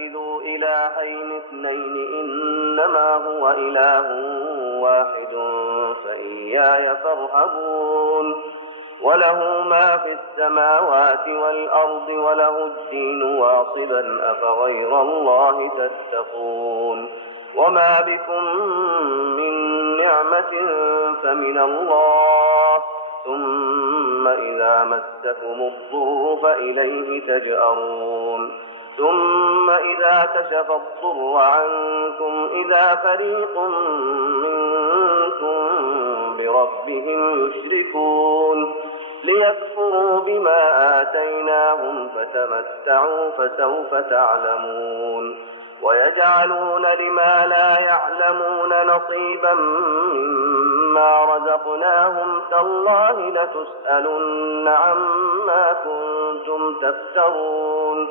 تتخذوا إلهين اثنين إنما هو إله واحد فإياي فارهبون وله ما في السماوات والأرض وله الدين واصبا أفغير الله تتقون وما بكم من نعمة فمن الله ثم إذا مسكم الضر فإليه تجأرون ثم إذا كشف الضر عنكم إذا فريق منكم بربهم يشركون ليكفروا بما آتيناهم فتمتعوا فسوف تعلمون ويجعلون لما لا يعلمون نصيبا مما رزقناهم تالله لتسألن عما كنتم تفترون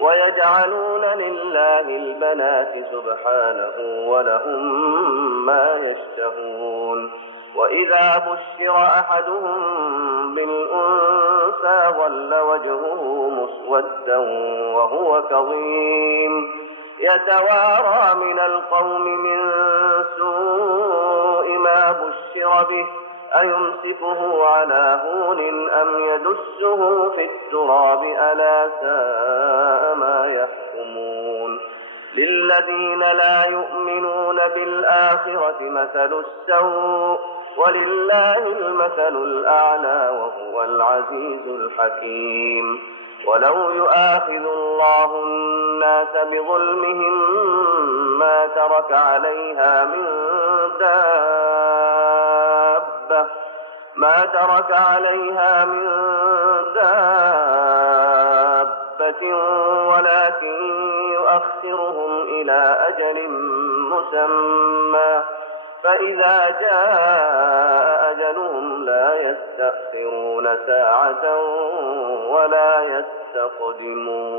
ويجعلون لله البنات سبحانه ولهم ما يشتهون وإذا بشر أحدهم بالأنثى ظل وجهه مسودا وهو كظيم يتوارى من القوم من سوء ما بشر به أيمسكه على هون أم يدسه في التراب ألا ساء ما يحكمون للذين لا يؤمنون بالآخرة مثل السوء ولله المثل الأعلى وهو العزيز الحكيم ولو يؤاخذ الله الناس بظلمهم ما ترك عليها من دابة ولكن يؤخرهم إلى أجل مسمى فإذا جاء أجلهم لا يستأخرون ساعة ولا يستقدمون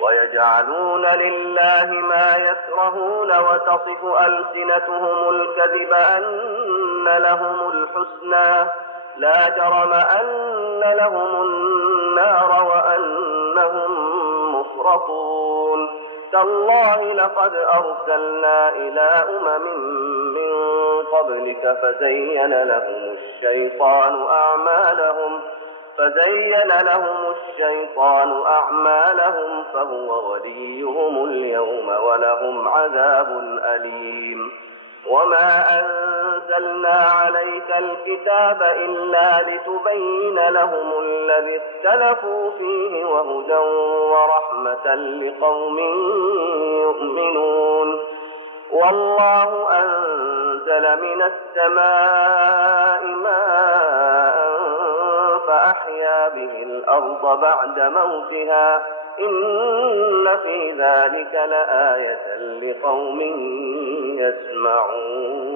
ويجعلون لله ما يكرهون وتصف ألسنتهم الكذب أن لهم الحسنى لا جرم أن لهم النار وأنهم مفرطون تالله لقد أرسلنا إلى من قبلك فزين لهم الشيطان أعمالهم فهو وليهم اليوم ولهم عذاب أليم وما أنزلنا عليك الكتاب إلا لتبين لهم الذي اختلفوا فيه وهدى ورحمة لقوم يؤمنون والله أنزل من السماء ماء فأحيا به الأرض بعد موتها إن في ذلك لآية لقوم يسمعون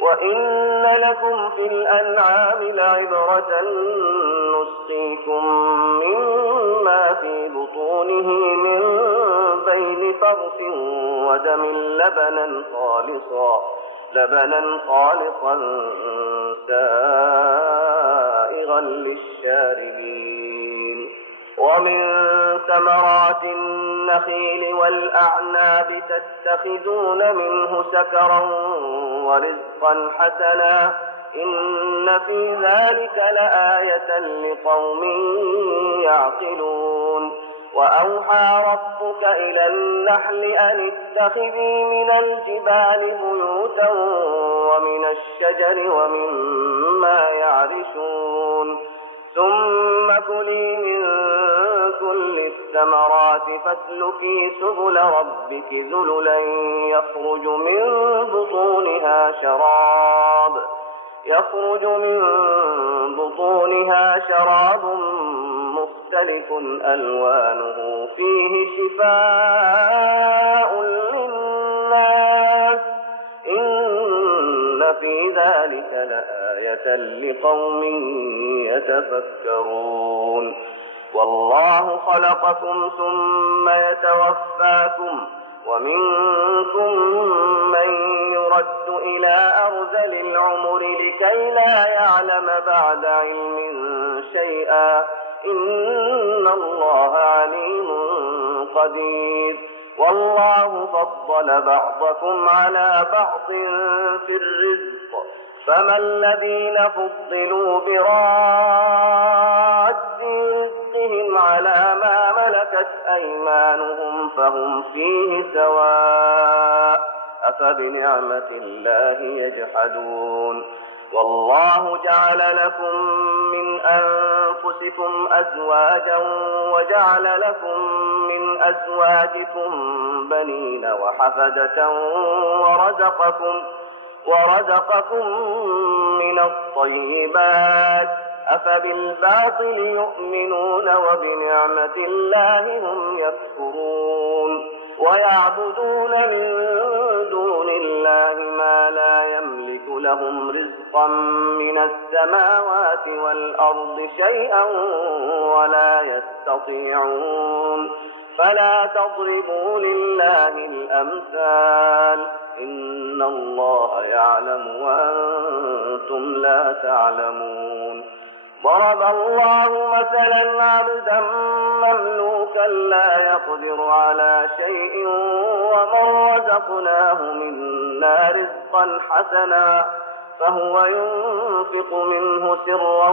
وإن لكم في الأنعام لعبرة نسقيكم مما في بطونه من بين فرث ودم لبنا خالصا سائغا للشاربين ومن ثمرات النخيل والأعناب تتخذون منه سكرا ورزقا حسنا إن في ذلك لآية لقوم يعقلون وأوحى ربك إلى النحل أن اتخذي من الجبال بيوتا ومن الشجر ومما يعرشون ثم كلي من كل الثمرات فاسلكي سبل ربك ذللا يخرج من بطونها شراب مختلف ألوانه فيه شفاء للناس إن في ذلك لآية لقوم يتفكرون والله خلقكم ثم يتوفاكم ومنكم من يرد إلى أرذل العمر لكي لا يعلم بعد علم شيئا إن الله عليم قدير. والله فضل بعضكم على بعض في الرزق، فما الذين فضلوا براد رزقهم على ما ملكت أيمانهم فهم فيه سواء، أفبنعمة الله يجحدون. والله جعل لكم من أنفسكم أزواجا وجعل لكم من أزواجكم بنين وحفدة ورزقكم من الطيبات، أفبالباطل يؤمنون وبنعمة الله هم يكفرون. ويعبدون من دون الله ما لا يملك لهم رزقا من السماوات والأرض شيئا ولا يستطيعون. فلا تضربوا لله الأمثال، إن الله يعلم وأنتم لا تعلمون. ضرب الله مثلا عبدا مملوكا لا يقدر على شيء ومن رزقناه منا رزقا حسنا فهو ينفق منه سرا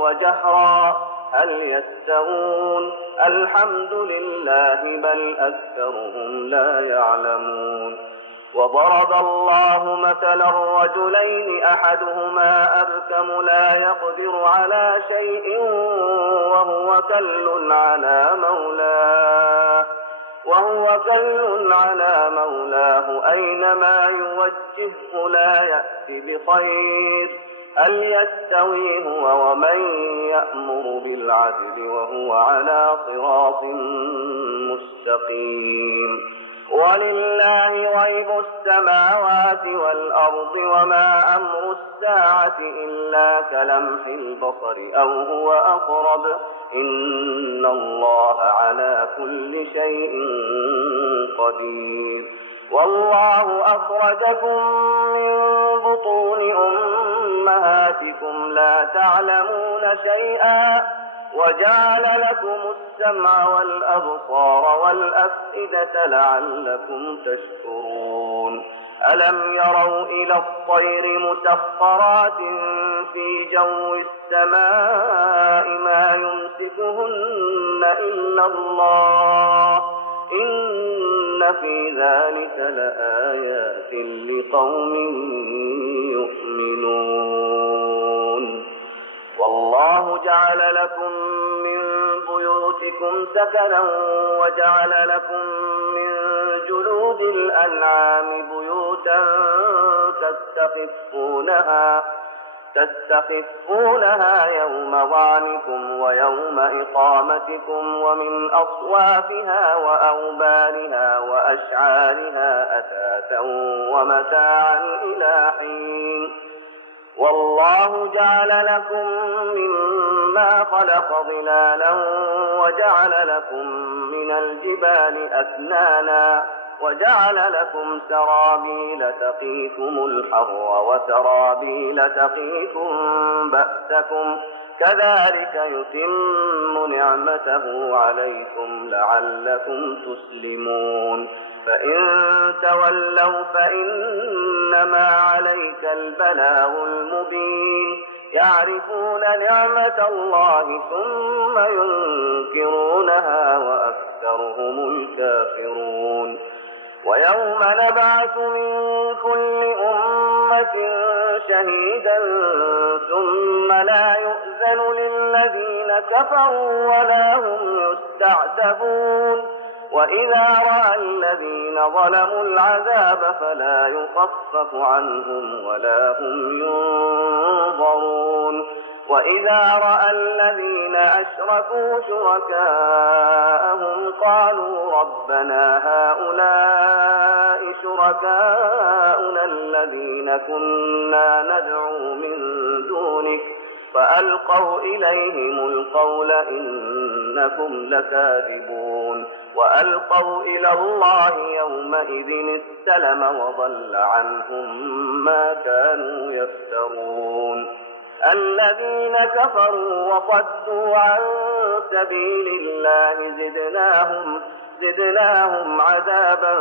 وجهرا هل يستوون؟ الحمد لله بل أكثرهم لا يعلمون. وضرب الله مثلا رجلين أحدهما أبكم لا يقدر على شيء وهو كل على مولاه أينما يوجهه لا يأتي بخير. هل يستوي هو ومن يأمر بالعدل وهو على صراط مستقيم. ولله غيب السماوات والأرض وما أمر الساعة إلا كلمح البصر أو هو أقرب إن الله على كل شيء قدير. والله أخرجكم من بطون أمهاتكم لا تعلمون شيئا وجعل لكم السمع والأبصار والأفئدة لعلكم تشكرون. ألم يروا إلى الطير مسخرات في جو السماء ما يمسكهن إلا الله إن في ذلك لآيات لقوم يؤمنون. والله جعل لكم من بيوتكم سكنا وجعل لكم من جلود الأنعام بيوتا تستخفونها يوم ظعنكم ويوم إقامتكم ومن أصوافها وأوبارها وأشعارها أثاثا ومتاعا إلى حين. والله جعل لكم مما خلق ظلالا وجعل لكم من الجبال أكنانا وجعل لكم سرابيل تقيكم الحر وسرابيل تقيكم بأسكم كذلك يتم نعمته عليكم لعلكم تسلمون. فإن تولوا فإنما عليك البلاغ المبين. يعرفون نعمة الله ثم ينكرونها وأكثرهم الكافرون. ويوم نبعث من كل أمة شهيدا ثم لا يؤذن للذين كفروا ولا هم يستعتبون. وإذا رأى الذين ظلموا العذاب فلا يخفف عنهم ولا هم ينظرون. وإذا رأى الذين أشركوا شركاءهم قالوا ربنا هؤلاء شركاؤنا الذين كنا ندعو من دونك فألقوا إليهم القول إنكم لكاذبون. وألقوا إلى الله يومئذ السلم وضل عنهم ما كانوا يفترون. الذين كفروا وصدوا عن سبيل الله زدناهم عذابا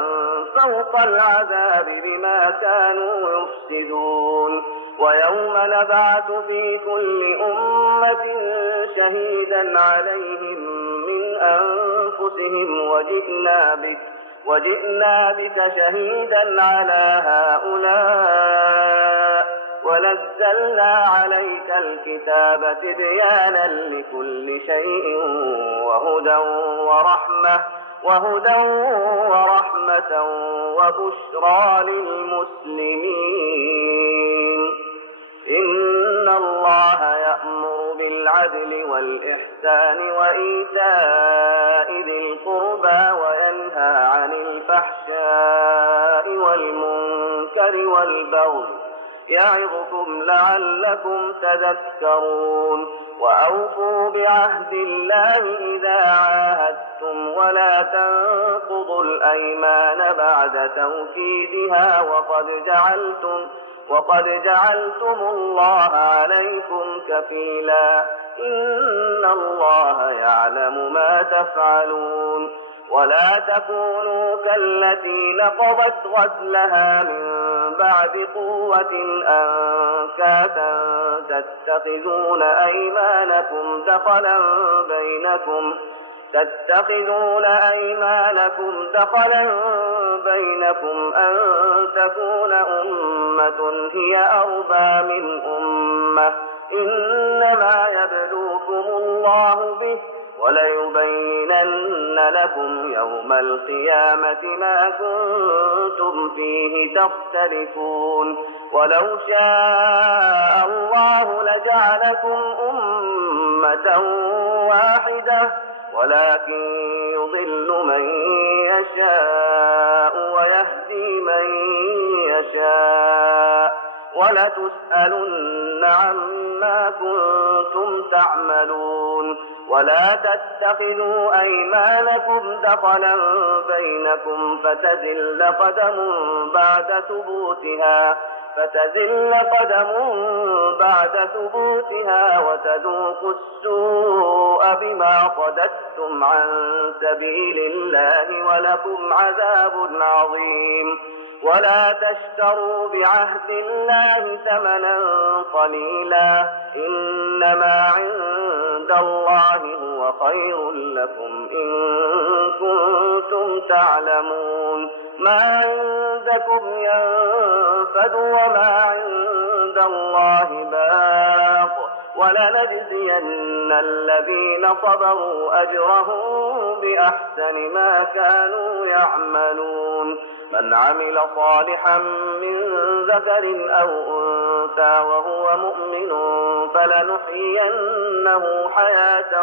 فوق العذاب بما كانوا يفسدون ويوم نبعث في كل أمة شهيدا عليهم من أنفسهم وجئنا بك شهيدا على هؤلاء ونزلنا عليك الكتاب تبيانا لكل شيء وهدى ورحمة وبشرى للمسلمين. إن الله يأمر بالعدل والإحسان وإيتاء ذي القربى وينهى عن الفحشاء والمنكر والبغي يعظكم لعلكم تذكرون. وأوفوا بعهد الله إذا عاهدتم ولا تنقضوا الأيمان بعد توكيدها وقد جعلتم الله عليكم كفيلا إن الله يعلم ما تفعلون. ولا تكونوا كالتي نقضت غزلها من بعد قوة أنكاثا تتخذون أيمانكم دخلا بينكم أن تكون أمة هي أربى من أمة إنما يبلوكم الله به وليبينن لكم يوم القيامة ما كنتم فيه تختلفون. ولو شاء الله لجعلكم أمة واحدة ولكن يضل من يشاء ويهدي من يشاء ولتسألن عما كنتم تعملون. ولا تتخذوا أيمانكم دخلا بينكم فتزل بعد ثبوتها وتذوقوا السوء بما صددتم عن سبيل الله ولكم عذاب عظيم. ولا تشتروا بعهد الله ثمنا قليلا إنما عند الله هو خير لكم إن كنتم تعلمون. ما عندكم ينفد وما عند الله باق ولنجزين الذين صبروا أجرهم بأحسن ما كانوا يعملون. من عمل صالحا من ذكر أو أنثى وهو مؤمن فلنحيينه حياة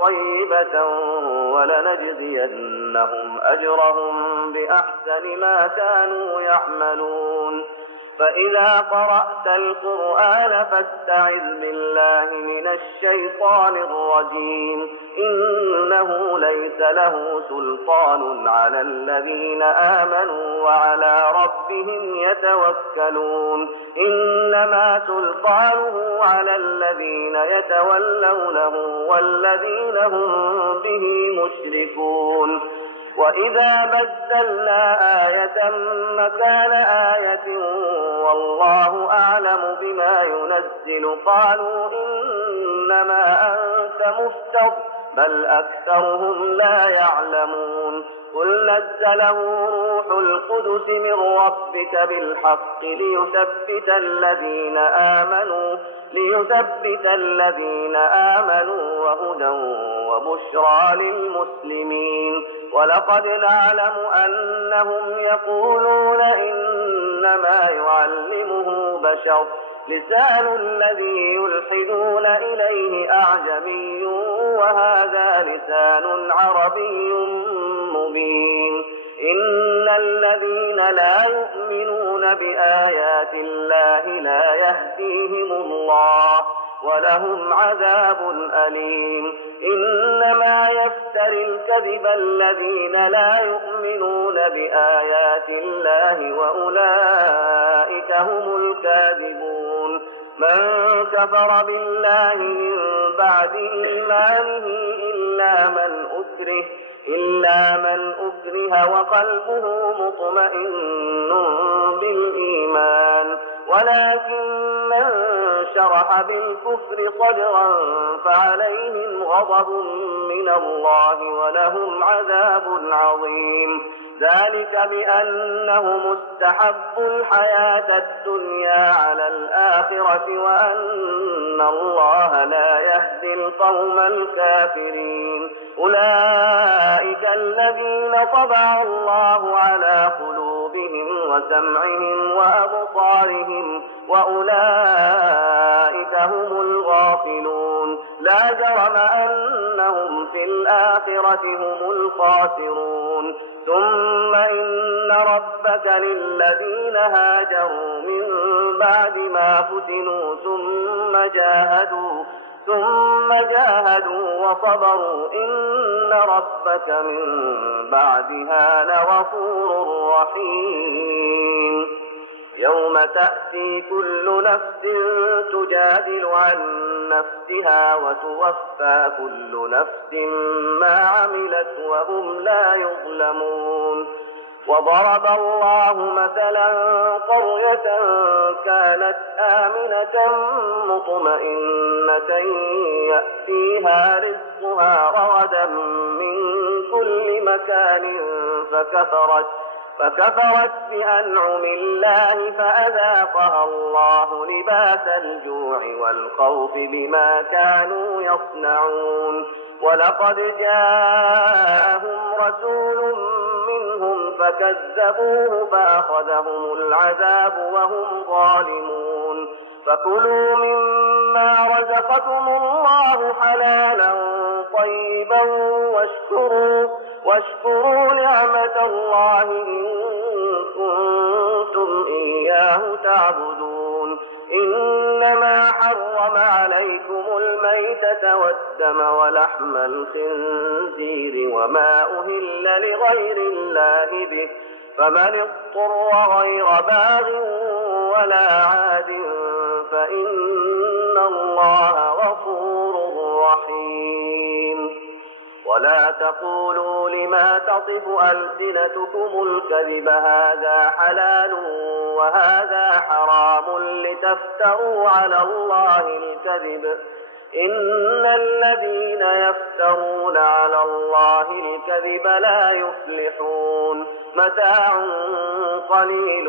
طيبة ولنجزينهم أجرهم بأحسن ما كانوا يعملون. فإذا قرأت القرآن فاستعذ بالله من الشيطان الرجيم إنه ليس له سلطان على الذين آمنوا وعلى ربهم يتوكلون. إنما سلطانه على الذين يتولونه والذين هم به مشركون. وإذا بدلنا آية مكان آية والله أعلم بما ينزل قالوا إنما أنت مفتر بل أكثرهم لا يعلمون. قل نزله روح القدس من ربك بالحق ليثبت الذين آمنوا وهدى وبشرى للمسلمين. ولقد نعلم أنهم يقولون إنما يعلمه بشر لسان الذي يلحدون إليه أعجمي وهذا لسان عربي مبين. إن الذين لا يؤمنون بآيات الله لا يهديهم الله ولهم عذاب أليم. إنما يفتري الكذب الذين لا يؤمنون بآيات الله وأولئك هم الكاذبون. من كفر بالله من بعد إيمانه إلا من أكره وقلبه مطمئن بالإيمان، ولكن من شرح بالكفر صدرا فعليهم غضب من الله ولهم عذاب عظيم. ذلك بأنهم استحبوا الحياة الدنيا على الآخرة وأن الله لا يهدي القوم الكافرين. أولئك الذين طبع الله على قلوبهم وسمعهم وأبصارهم وأولئك هم الغافلون. لا جرم أنهم في الآخرة هم الخاسرون. ثم إن ربك للذين هاجروا من بعد ما فتنوا ثم جاهدوا وصبروا إن ربك من بعدها لغفور رحيم. يوم تأتي كل نفس تجادل عن نفسها وتوفى كل نفس ما عملت وهم لا يظلمون. وضرب الله مثلا قرية كانت آمنة مطمئنة يأتيها رزقها رغدا من كل مكان فكفرت بأنعم الله فأذاقها الله لباس الجوع والخوف بما كانوا يصنعون. ولقد جاءهم رسول منهم فكذبوه فأخذهم العذاب وهم ظالمون. فكلوا مما رزقكم الله حلالا طيبا واشكروا نعمة الله إن كنتم إياه تعبدون. إنما حرم عليكم الميتة والدم ولحم الخنزير وما أهل لغير الله به، فمن اضطر غير باغ ولا عاد فإن الله غفور رحيم. ولا تقولوا لما تصف ألسنتكم الكذب هذا حلال وهذا حرام لتفتروا على الله الكذب. إن الذين يفترون على الله الكذب لا يفلحون. متاع قليل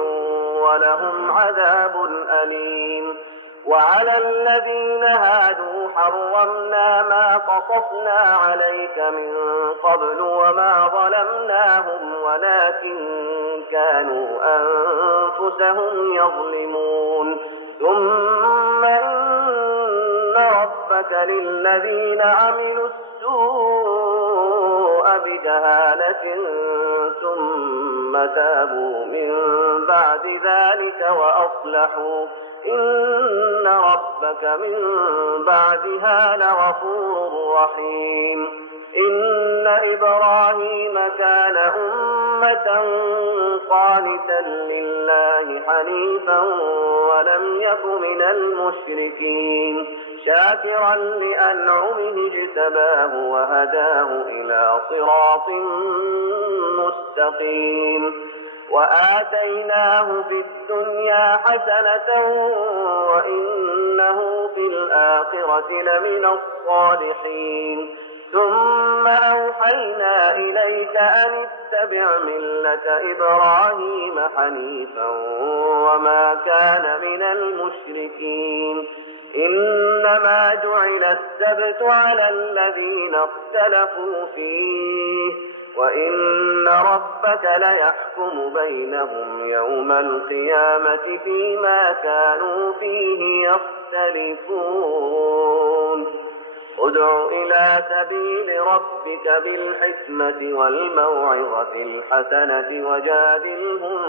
ولهم عذاب أليم. وعلى الذين هادوا حرمنا ما قصصنا عليك من قبل وما ظلمناهم ولكن كانوا أنفسهم يظلمون. ثم إن ربك للذين عملوا السوء بجهالة ثم تابوا من بعد ذلك وأصلحوا إن ربك من بعدها لغفور رحيم. إن إبراهيم كان أمة قانتا لله حنيفا ولم يك من المشركين، شاكرا لأنعمه اجتباه وهداه إلى صراط مستقيم. وآتيناه في الدنيا حسنة وإنه في الآخرة لمن الصالحين. ثم أوحينا إليك أن اتبع ملة إبراهيم حنيفا وما كان من المشركين. إنما جعل السبت على الذين اختلفوا فيه وإن ربك ليحكم بينهم يوم القيامة فيما كانوا فيه يختلفون. ادع إلى سبيل ربك بالحكمة والموعظة الحسنة وجادلهم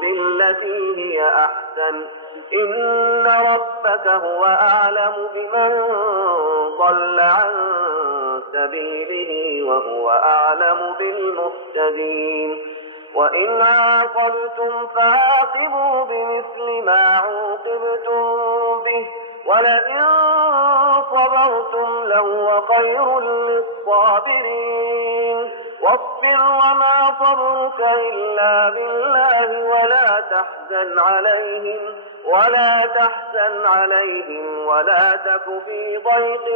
بالتي هي أحسن إن ربك هو أعلم بمن ضل عن سبيله وهو أعلم بالمهتدين. وإن عاقبتم فعاقبوا بمثل ما عوقبتم به ولئن صبرتم لهو خير للصابرين واصبر وما صبرك إلا بالله ولا تحزن عليهم ولا تك في ضيق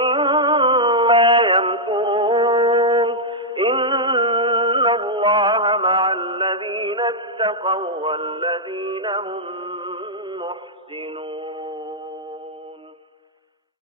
مما يمكرون إن الله مع الذين اتقوا والذين هم محسنون.